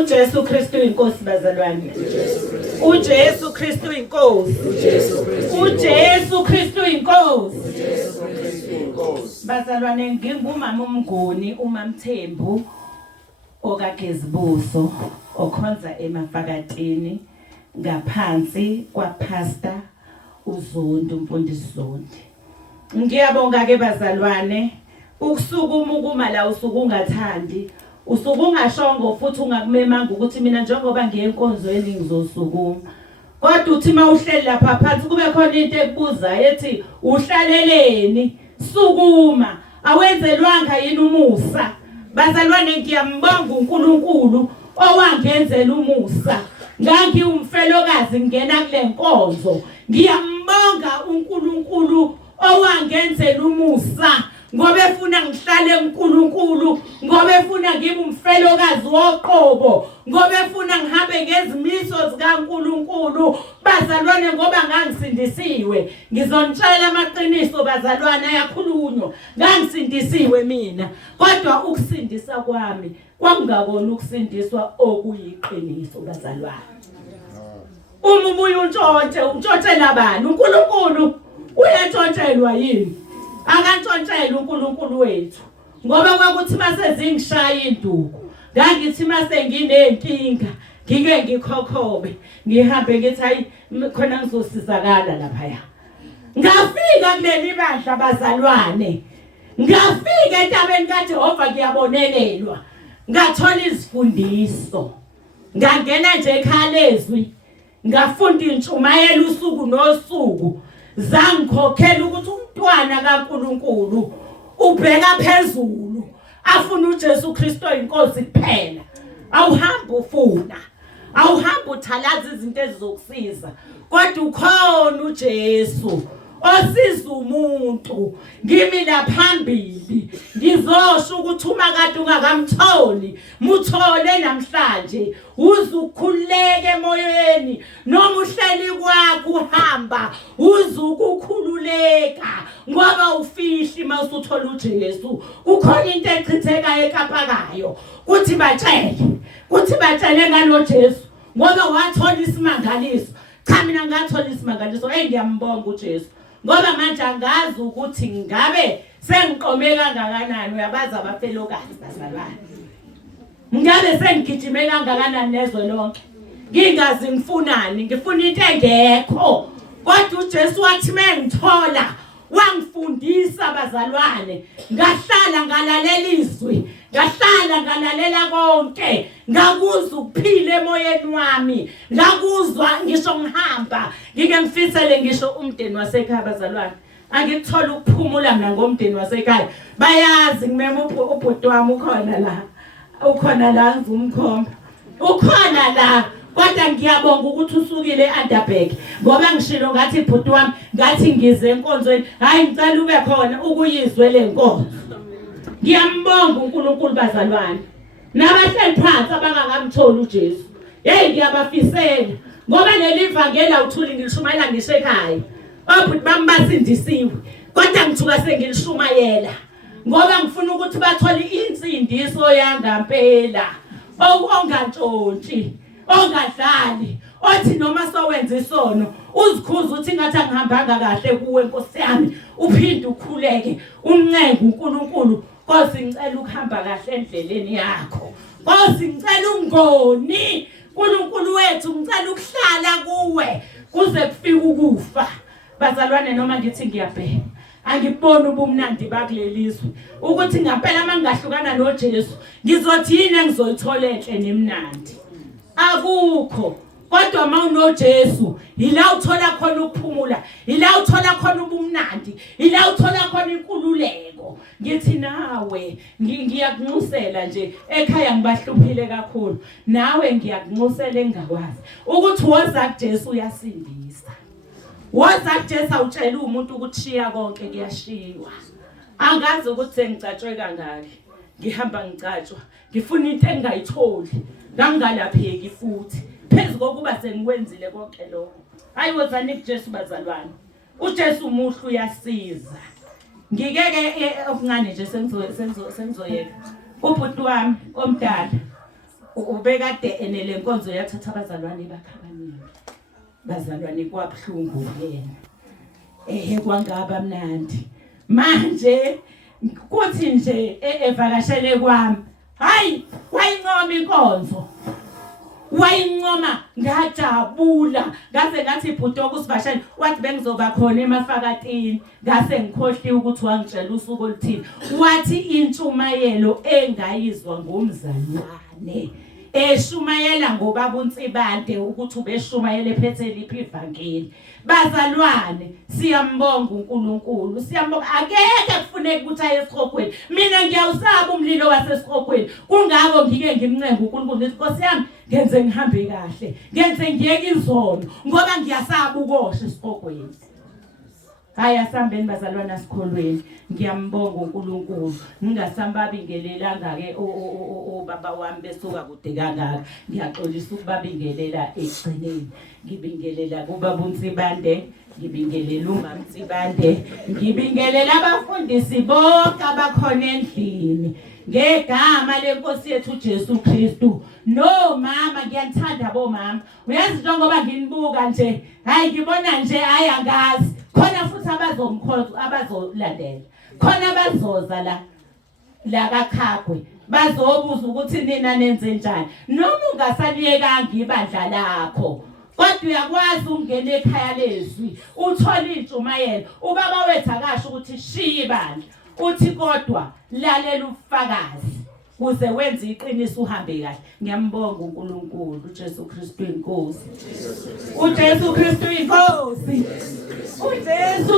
uJesu Kristu inkosi bazalwane. uJesu Kristu inkosi. uJesu Kristu inkosi. Bazalwane, ngingumama uMnguni, uMamthembu okaGezibuso okhonza eMafakatini ngaphansi kwaPastor uZondi, umfundisi Zondi. Ngiyabonga ke bazalwane, ukusukuma ukuma la usuku ungathandi, usuku ungashongo futhi ungakumemanga ukuthi mina njengoba ngiyenkonzweni ngizosukuma. Kodwa uthi mawuhleli lapha phansi kube khona into ekubuzayo ethi uhlaleleni, sukuma, awenzelwanga yini umusa. Bazalwane, ngiyambonga uNkulunkulu owangenzela umusa. Ngangiwumfelokazi ngena kule nkonzo. Ngiyambonga uNkulunkulu owangenzela umusa, ngoba efuna ngihlale uNkulunkulu, ngoba efuna ngibe umfelokazi woqobo, ngoba efuna ngihambe ngezimiso zikaNkulunkulu. Bazalwane, ngoba ngangisindisiwe, ngizonitshela amaqiniso bazalwane, ayakhulunywa. Ngangisindisiwe mina, kodwa ukusindisa kwami kwakungakona ukusindiswa okuyiqiniso bazalwane. Uma ubuye untshontshelwa bani? uNkulunkulu uyantshontshelwa yini? Akantshontshelwa uNkulunkulu wethu, ngoba kwakuthi mase zingishaya induku, ngangithi mase nginenkinga ngike ngikhokhobe, ngihambe ngithi hayi khona ngizosizakala lapha. Ngafika kuleli bandla bazalwane, ngafika entabeni kaJehova ngiyabonelelwa, ngathola izifundiso, ngangena nje ekhalezwi, ngafunda intshumayelo usuku nosuku. Zangikhokhela ukuthi umntwana kaNkulunkulu ubheka phezulu, afuna uJesu Kristu inkosi kuphela. Awuhambe ufuna, awuhambe uthalaza izinto ezizokusiza, kodwa ukhona uJesu osiza umuntu. Ngimi la phambili ngizosho ukuthi uma kade ungakamtholi, muthole namhlanje. Uzukhululeke emoyeni, noma uhleli kwakho uhamba, uzukukhululeka ngoba ufihli mawusuthola uJesu. Kukhona into echithekayo ekaphakayo, kuthi batshele ngalo Jesu, ngoba wathola isimangaliso. Cha, mina ngathola isimangaliso. Ngiyambonga uJesu, ngoba manje angazi ukuthi ngabe sengiqome kangakanani. Uyabazi abafelokazi bazalwane, ngabe sengigijime kangakanani nezwe lonke, ngingazi ngifunani, ngifuna into engekho. Kodwa uJesu wathi mengithola wangifundisa bazalwane. Ngahlala ngalalela izwi, ngahlala ngalalela konke, ngakuzwa ukuphila emoyeni wami, ngakuzwa ngisho ngihamba. Ngike ngifisele ngisho umndeni wasekhaya bazalwane, angikuthola ukuphumula mina ngomndeni wasekhaya. Bayazi ngimema ubhuti wami ukhona la ngizumkhomba, ukhona la. Kodwa ngiyabonga ukuthi usukile eAnderberg, ngoba ngishilo ngathi ibhuti wami, ngathi ngize enkonzweni, hayi ngicela ube khona ukuyizwe le nkonzo. Ngiyambonga uNkulunkulu bazalwane, nabahleli phansi abangakamtholi uJesu. Ngiyabafisela, ngoba leli ivangeli awuthuli ngilishumayela ngisho ekhaya. Obhuti bami basindisiwe, kodwa ngithuka sengilishumayela ngoba ngifuna ukuthi bathole insindiso yangampela, ongantshontshi, ongadlali, othi noma sowenza isono uzikhuza ukuthi ngathi angihambanga kahle kuwe Nkosi yami, uphinde ukhuleke. Uncenga uNkulunkulu, Nkosi ngicela ukuhamba kahle endleleni yakho. Nkosi ngicela ungoni, uNkulunkulu wethu ngicela ukuhlala kuwe kuze kufike ukufa. Bazalwane, noma ngithi ngiyabheka, angiboni ubumnandi bakulelizwe ukuthi ngampela mangahlukana noJesu ngizothi yini engizoyithola enhle nemnandi. Akukho. Kodwa mawunoJesu ila uthola khona ukuphumula, ila uthola khona ubumnandi, ila uthola khona inkululeko. Ngithi nawe ngiyakunxusela nje, ekhaya ngibahluphile kakhulu, nawe ngiyakunxusela engakwazi ukuthi woza kuJesu uyasindisa. Woza kuJesu awutshela umuntu ukuthi shiya konke kuyashiwa. Angazi ukuthi sengicatshwe kangaki, ngihamba ngicatshwa, ngifuna into engayitholi, ngangalapheki futhi phezu kokuba sengikwenzile konke lokho. Hayi wozani kuJesu bazalwane, uJesu umuhle uyasiza. Ngikeke okuncane nje sengizoyeka. Ubhuti wami omdala ubekade enele nkonzo yathatha abazalwane bakhe abaningi. Bazalwane kwabhlungu yena. Kwangaba mnandi. Manje kuthi nje evakashele kwami. Hayi, wayincoma inkonzo. Wayincoma ngajabula ngaze ngathi ibhuti kusivashani wathi bengizoba khona eMafakatini ngase ngikhohliwe ukuthi wangitshela usuku oluthini wathi intshumayelo engayizwa ngomzalwane eshumayela ngobaba uNtsibande ukuthi ubeshumayele ephethe liphi ivangeli. Bazalwane siyambonga uNkulunkulu, siyambonga. Akeke kufuneka ukuthi aye esiqhogweni. Mina ngiyawusaba umlilo wasesiqhogweni. Kungako ngike ngimncenga uNkulunkulu ngithi Nkosi yami ngenze ngihambe kahle, ngenze ngiyeke izono ngoba ngiyasaba ukosha esiqhogweni. Hayi asambeni bazalwana sikholweni. Ngiyambonga uNkulunkulu. Ngingasambabingelelanga ke baba wami besuka kude kangaka. Ngiyaxolisa ukubabingelela egcineni. Ngibingelela kubaba uNtsibande, ngibingelela uMama Ntsibande, ngibingelela abafundisi bonke abakhona endlini. Ngegama lenkosi yethu uJesu Kristu. No mama ngiyathanda bomama. Uyazi njengoba nginibuka nje, hayi ngibona nje hayi angazi. Khona futhi abazomkhoza abazolandela. Khona bazoza la kaKhagwe. Bazobuza ukuthi nina nenze njani. Noma ungasaliyekanga ibandla lakho. Kodwa uyakwazi ukungena ekhaya lezwi. Uthola intshumayelo. Ubaba wethu akasho ukuthi shiya ibandla. Uthi kodwa lalela ubufakazi kuze wenze iqiniso uhambe kahle. Ngiyambonga uNkulunkulu uJesu Kristu inkosi. uJesu Kristu inkosi. uJesu